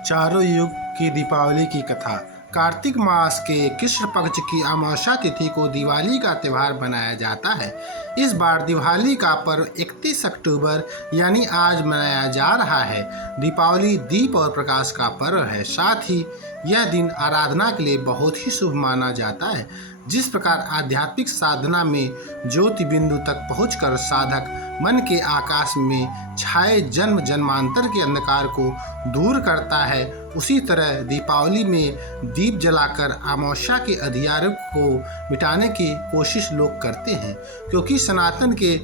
चारों युग की दीपावली की कथा। कार्तिक मास के कृष्ण पक्ष की अमावस्या तिथि को दिवाली का त्यौहार मनाया जाता है। इस बार दिवाली का पर्व 31 अक्टूबर यानी आज मनाया जा रहा है। दीपावली दीप और प्रकाश का पर्व है। साथ ही यह दिन आराधना के लिए बहुत ही शुभ माना जाता है। जिस प्रकार आध्यात्मिक साधना में ज्योति बिंदु तक पहुंचकर साधक मन के आकाश में छाए जन्म जन्मांतर के अंधकार को दूर करता है, उसी तरह दीपावली में दीप जलाकर अमावस्या के अंधियारों को मिटाने की कोशिश लोग करते हैं, क्योंकि सनातन के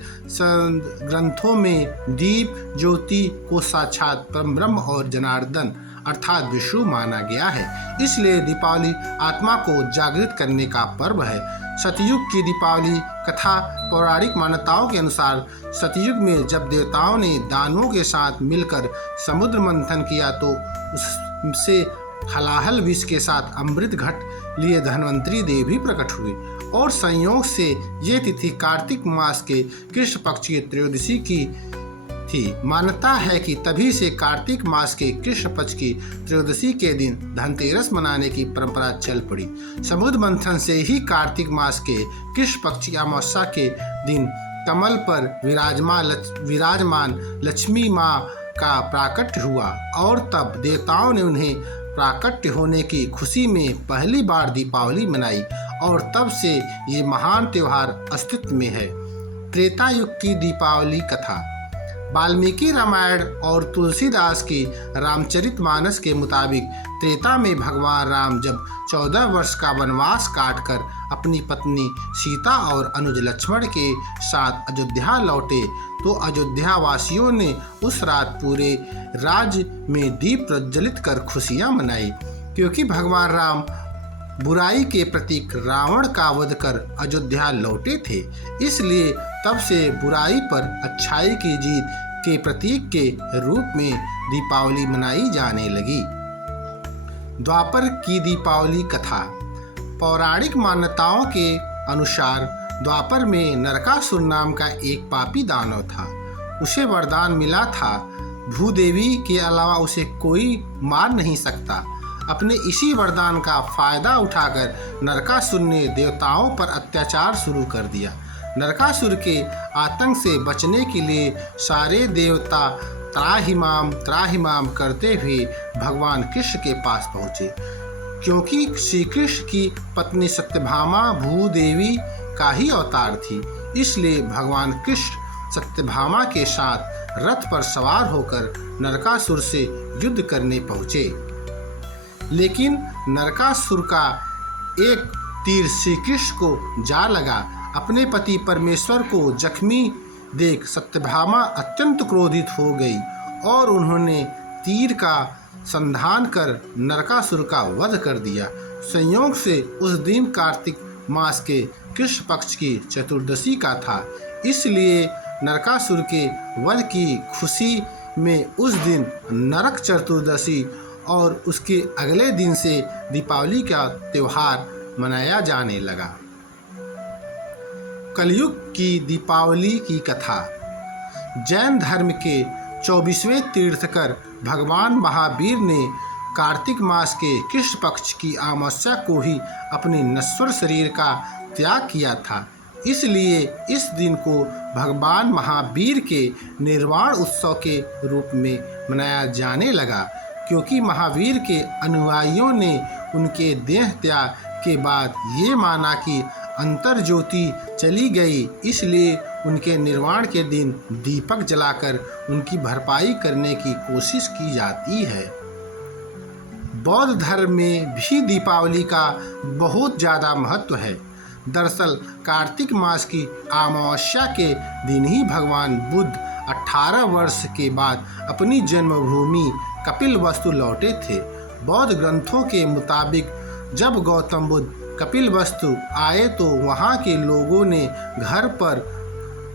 ग्रंथों में दीप ज्योति को साक्षात परमब्रह्म और जनार्दन अर्थात विष्णु माना गया है। इसलिए दीपावली आत्मा को जागृत करने का पर्व है। सतयुग की दीपावली कथा पौराणिक मान्यताओं के अनुसार सतयुग में जब देवताओं ने दानवों के साथ मिलकर समुद्र मंथन किया तो उससे हलाहल विष के साथ अमृत घट लिए धन्वंतरी देव भी प्रकट हुए और संयोग से ये तिथि कार्तिक मास के कृष्ण पक्ष की त्रयोदशी की थी। मान्यता है कि तभी से कार्तिक मास के कृष्ण पक्ष की त्रयोदशी के दिन धनतेरस मनाने की परंपरा चल पड़ी। समुद्र मंथन से ही कार्तिक मास के कृष्ण पक्ष की अमावस्या के दिन कमल पर विराजमान लक्ष्मी माँ का प्राकट्य हुआ और तब देवताओं ने उन्हें प्राकट्य होने की खुशी में पहली बार दीपावली मनाई और तब से ये महान त्योहार अस्तित्व में है। त्रेता युग की दीपावली कथा। वाल्मीकि रामायण और तुलसीदास की रामचरितमानस के मुताबिक त्रेता में भगवान राम जब 14 वर्ष का वनवास काटकर अपनी पत्नी सीता और अनुज लक्ष्मण के साथ अयोध्या लौटे तो अयोध्या वासियों ने उस रात पूरे राज्य में दीप प्रज्वलित कर खुशियां मनाई, क्योंकि भगवान राम बुराई के प्रतीक रावण का वध कर अयोध्या लौटे थे। इसलिए तब से बुराई पर अच्छाई की जीत के प्रतीक के रूप में दीपावली मनाई जाने लगी। द्वापर की दीपावली कथा। पौराणिक मान्यताओं के अनुसार द्वापर में नरकासुर नाम का एक पापी दानव था। उसे वरदान मिला था, भूदेवी के अलावा उसे कोई मार नहीं सकता। अपने इसी वरदान का फायदा उठाकर नरकासुर ने देवताओं पर अत्याचार शुरू कर दिया। नरकासुर के आतंक से बचने के लिए सारे देवता त्राहिमाम करते हुए भगवान कृष्ण के पास पहुँचे, क्योंकि श्री कृष्ण की पत्नी सत्यभामा भूदेवी का ही अवतार थी। इसलिए भगवान कृष्ण सत्यभामा के साथ रथ पर सवार होकर नरकासुर से युद्ध करने पहुँचे, लेकिन नरकासुर का एक तीर श्री कृष्ण को जा लगा। अपने पति परमेश्वर को जख्मी देख सत्यभामा अत्यंत क्रोधित हो गई और उन्होंने तीर का संधान कर नरकासुर का वध कर दिया। संयोग से उस दिन कार्तिक मास के कृष्ण पक्ष की चतुर्दशी का था, इसलिए नरकासुर के वध की खुशी में उस दिन नरक चतुर्दशी और उसके अगले दिन से दीपावली का त्यौहार मनाया जाने लगा। कलयुग की दीपावली की कथा। जैन धर्म के 24वें तीर्थकर भगवान महावीर ने कार्तिक मास के कृष्ण पक्ष की अमावस्या को ही अपने नश्वर शरीर का त्याग किया था। इसलिए इस दिन को भगवान महावीर के निर्वाण उत्सव के रूप में मनाया जाने लगा, क्योंकि महावीर के अनुयायियों ने उनके देह त्याग के बाद ये माना कि अंतर ज्योति चली गई, इसलिए उनके निर्वाण के दिन दीपक जलाकर उनकी भरपाई करने की कोशिश की जाती है। बौद्ध धर्म में भी दीपावली का बहुत ज़्यादा महत्व है। दरअसल कार्तिक मास की अमावस्या के दिन ही भगवान बुद्ध 18 वर्ष के बाद अपनी जन्मभूमि कपिलवस्तु लौटे थे। बौद्ध ग्रंथों के मुताबिक जब गौतम बुद्ध कपिलवस्तु आए तो वहाँ के लोगों ने घर पर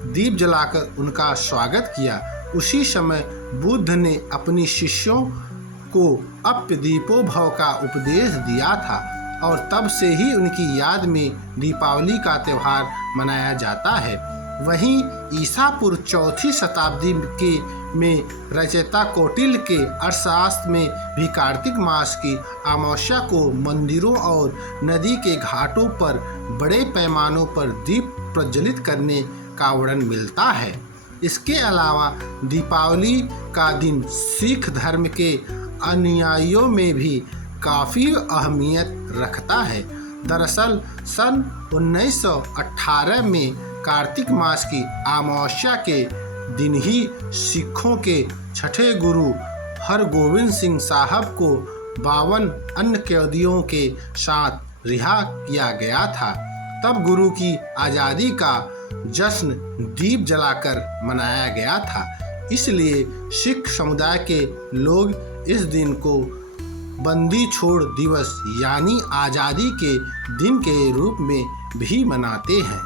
दीप जलाकर उनका स्वागत किया। उसी समय बुद्ध ने अपनी शिष्यों को अप्य दीपो भव का उपदेश दिया था और तब से ही उनकी याद में दीपावली का त्यौहार मनाया जाता है। वहीं ईसा पूर्व 4वीं शताब्दी के में रचयिता कौटिल्य के अर्थशास्त्र में भी कार्तिक मास की अमावस्या को मंदिरों और नदी के घाटों पर बड़े पैमानों पर दीप प्रज्वलित करने का वर्णन मिलता है। इसके अलावा दीपावली का दिन सिख धर्म के अनुयायियों में भी काफ़ी अहमियत रखता है। दरअसल सन 1918 में कार्तिक मास की अमावस्या के दिन ही सिखों के छठे गुरु हरगोविंद सिंह साहब को 52 अन्य कैदियों के साथ रिहा किया गया था। तब गुरु की आज़ादी का जश्न दीप जलाकर मनाया गया था। इसलिए सिख समुदाय के लोग इस दिन को बंदी छोड़ दिवस यानी आज़ादी के दिन के रूप में भी मनाते हैं।